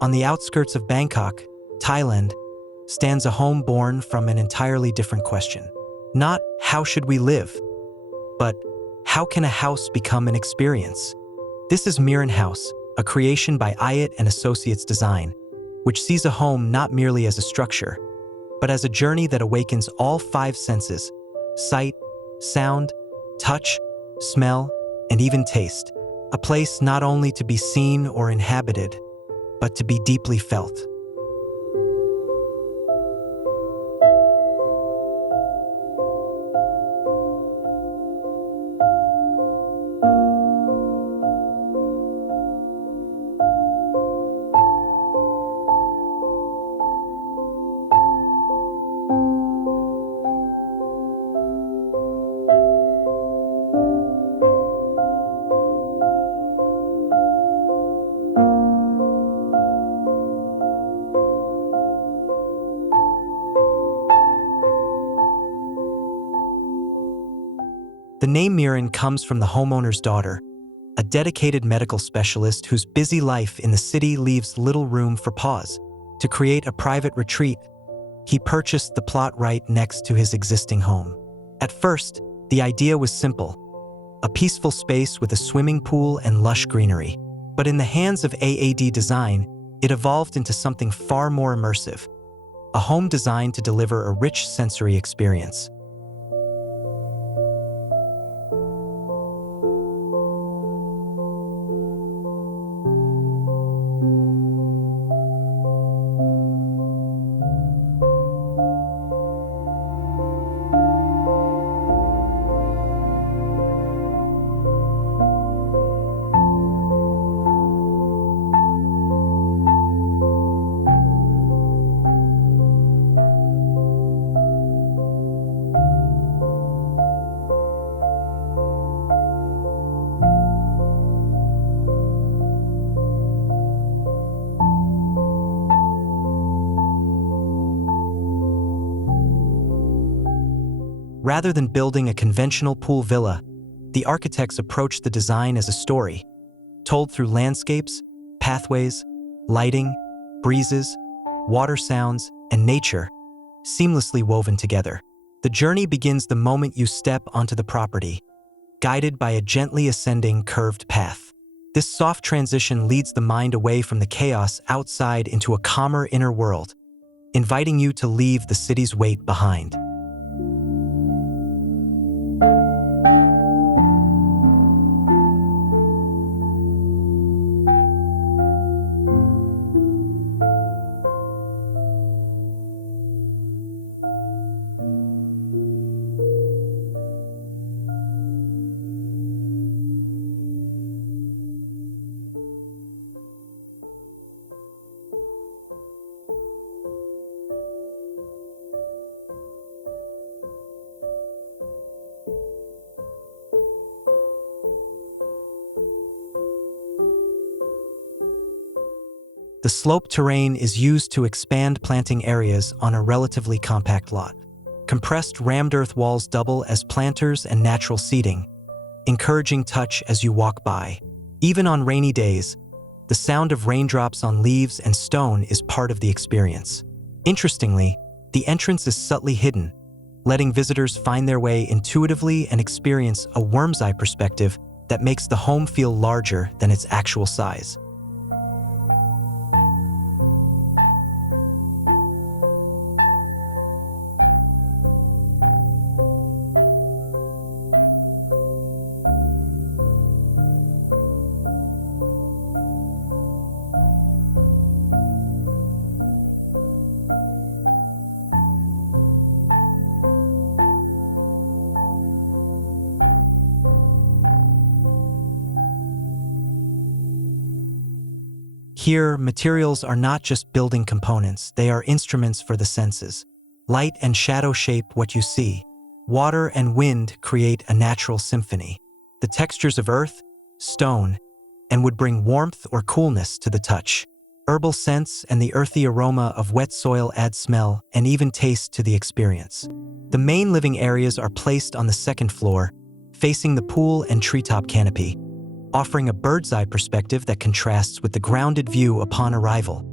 On the outskirts of Bangkok, Thailand, stands a home born from an entirely different question. Not how should we live, but how can a house become an experience? This is MIRIN House, a creation by Ayutt and Associates Design, which sees a home not merely as a structure, but as a journey that awakens all five senses: sight, sound, touch, smell, and even taste. A place not only to be seen or inhabited, but to be deeply felt. The name MIRIN comes from the homeowner's daughter, a dedicated medical specialist whose busy life in the city leaves little room for pause. To create a private retreat, he purchased the plot right next to his existing home. At first, the idea was simple: a peaceful space with a swimming pool and lush greenery. But in the hands of AAD Design, it evolved into something far more immersive, a home designed to deliver a rich sensory experience. Rather than building a conventional pool villa, the architects approached the design as a story, told through landscapes, pathways, lighting, breezes, water sounds, and nature, seamlessly woven together. The journey begins the moment you step onto the property, guided by a gently ascending curved path. This soft transition leads the mind away from the chaos outside into a calmer inner world, inviting you to leave the city's weight behind. The sloped terrain is used to expand planting areas on a relatively compact lot. Compressed rammed earth walls double as planters and natural seating, encouraging touch as you walk by. Even on rainy days, the sound of raindrops on leaves and stone is part of the experience. Interestingly, the entrance is subtly hidden, letting visitors find their way intuitively and experience a worm's eye perspective that makes the home feel larger than its actual size. Here, materials are not just building components, they are instruments for the senses. Light and shadow shape what you see. Water and wind create a natural symphony. The textures of earth, stone, and wood bring warmth or coolness to the touch. Herbal scents and the earthy aroma of wet soil add smell and even taste to the experience. The main living areas are placed on the second floor, facing the pool and treetop canopy. offering a bird's-eye perspective that contrasts with the grounded view upon arrival.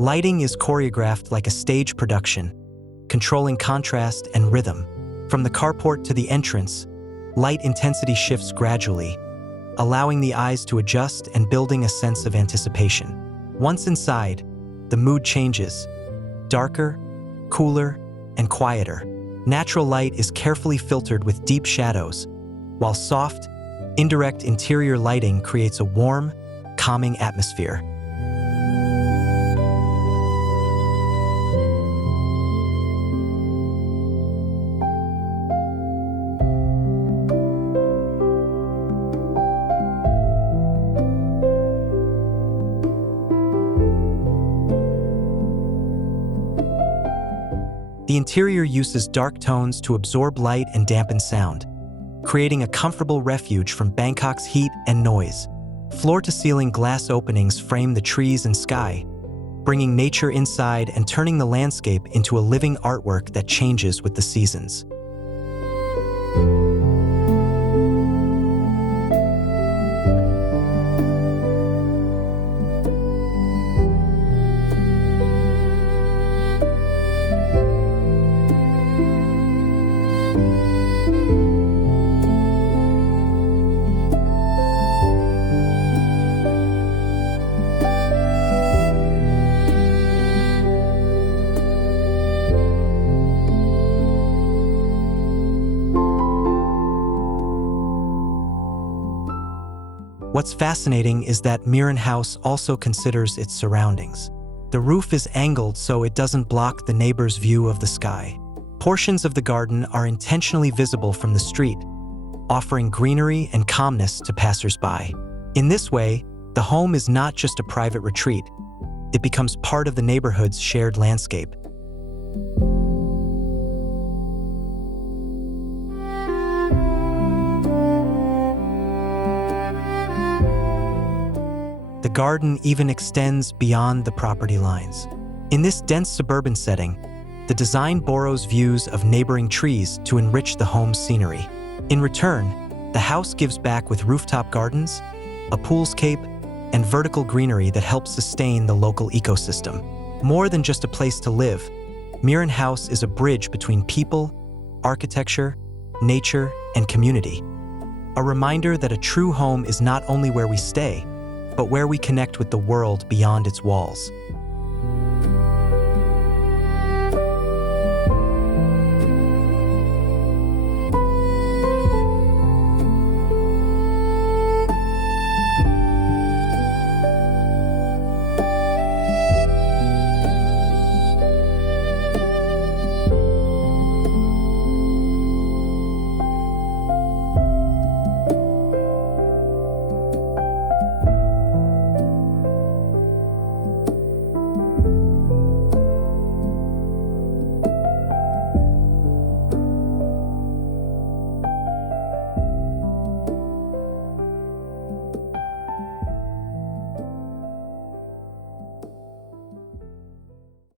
Lighting is choreographed like a stage production, controlling contrast and rhythm. From the carport to the entrance, light intensity shifts gradually, allowing the eyes to adjust and building a sense of anticipation. Once inside, the mood changes, darker, cooler, and quieter. Natural light is carefully filtered with deep shadows, while soft, indirect interior lighting creates a warm, calming atmosphere. The interior uses dark tones to absorb light and dampen sound, creating a comfortable refuge from Bangkok's heat and noise. Floor-to-ceiling glass openings frame the trees and sky, bringing nature inside and turning the landscape into a living artwork that changes with the seasons. What's fascinating is that MIRIN House also considers its surroundings. The roof is angled so it doesn't block the neighbor's view of the sky. Portions of the garden are intentionally visible from the street, offering greenery and calmness to passers-by. In this way, the home is not just a private retreat, it becomes part of the neighborhood's shared landscape. The garden even extends beyond the property lines. In this dense suburban setting, the design borrows views of neighboring trees to enrich the home's scenery. In return, the house gives back with rooftop gardens, a poolscape, and vertical greenery that helps sustain the local ecosystem. More than just a place to live, MIRIN House is a bridge between people, architecture, nature, and community. A reminder that a true home is not only where we stay, but where we connect with the world beyond its walls.